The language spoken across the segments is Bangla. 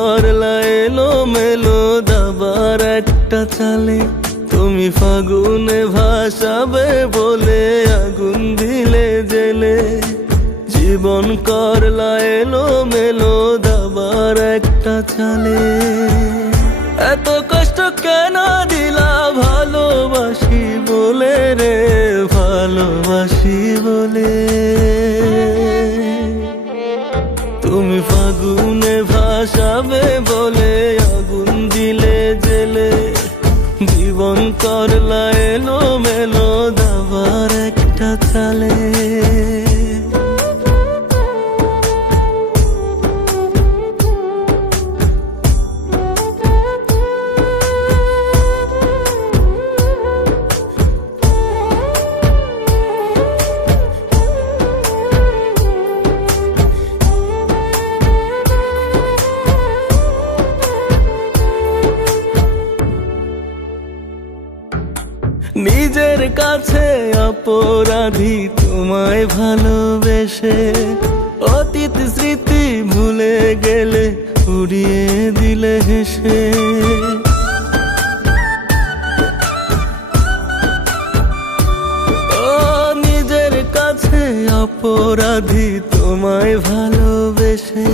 করলা এলো মেলো দাবার একটা চালে, তুমি ফাগুনে ভাসাবে বলে আগুন দিলে জেলে। জীবন করলা এলো মেলো দাবার একটা চালে, এত কষ্ট কেন দিলা ভালোবাসি বলে রে, ভালোবাসি বলে। তুমি ফাগুনে ভাসাবে বলে আগুন দিলে জেলে। জীবন করলা এলো মেলো দাবার একটা চালে। নিজের কাছে অপরাধী তোমায় ভালোবেসে, অতীত স্মৃতি ভুলে গেলে উড়িয়ে দিলে হেসে। ও নিজের কাছে অপরাধী তোমায় ভালোবেসে,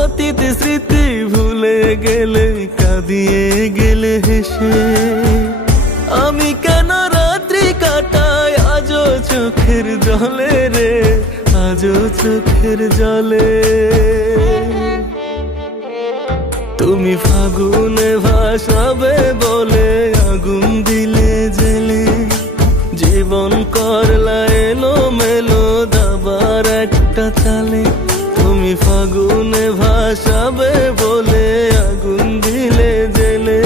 অতীত স্মৃতি ভুলে গেলে কাঁদিয়ে গেলে হেসে। আমি কেন রাত্রি কাটাই আজও চোখের জলে রে, আজও চোখের জলে। তুমি ফাগুনে ভাসাবে বলে আগুন দিলে জেলে। জীবন করলা এলো মেলো দাবার একটা চালে, তুমি ফাগুনে ভাসাবে বলে আগুন দিলে জেলে।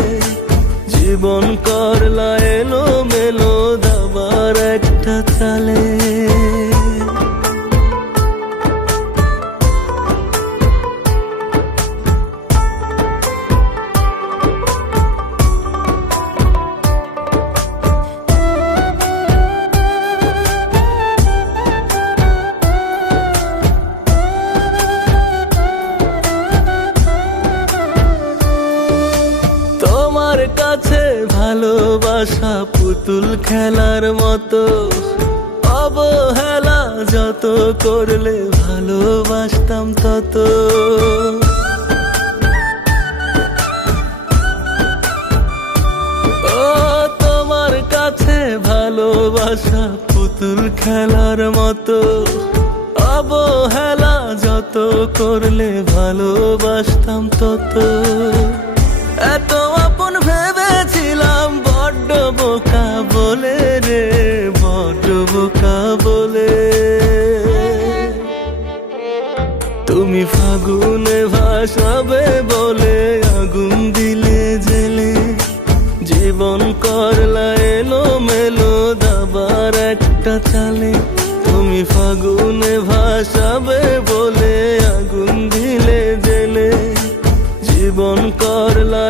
জীবন করলা এলো মেলো দাবার একটা চালে। তোমার কাছে ভালোবাসা পুতুল খেলার মতো, অবহেলা যত করলে ভালোবাসতাম তত। ও তোমার কাছে ভালোবাসা পুতুল খেলার মতো, অবহেলা যত করলে ভালোবাসতাম তত। এত আপন ভেবেছিলাম বড্ড বোকা বলে রে, বড্ড বোকা বলে। তুমি ফাগুনে ভাসাবে বলে আগুন দিলে জেলে। জীবন করলা এলো মেলো দাবার একটা চালে, তুমি ফাগুনে ভাসাবে বলে আগুন দিলে জেলে। জীবন করলা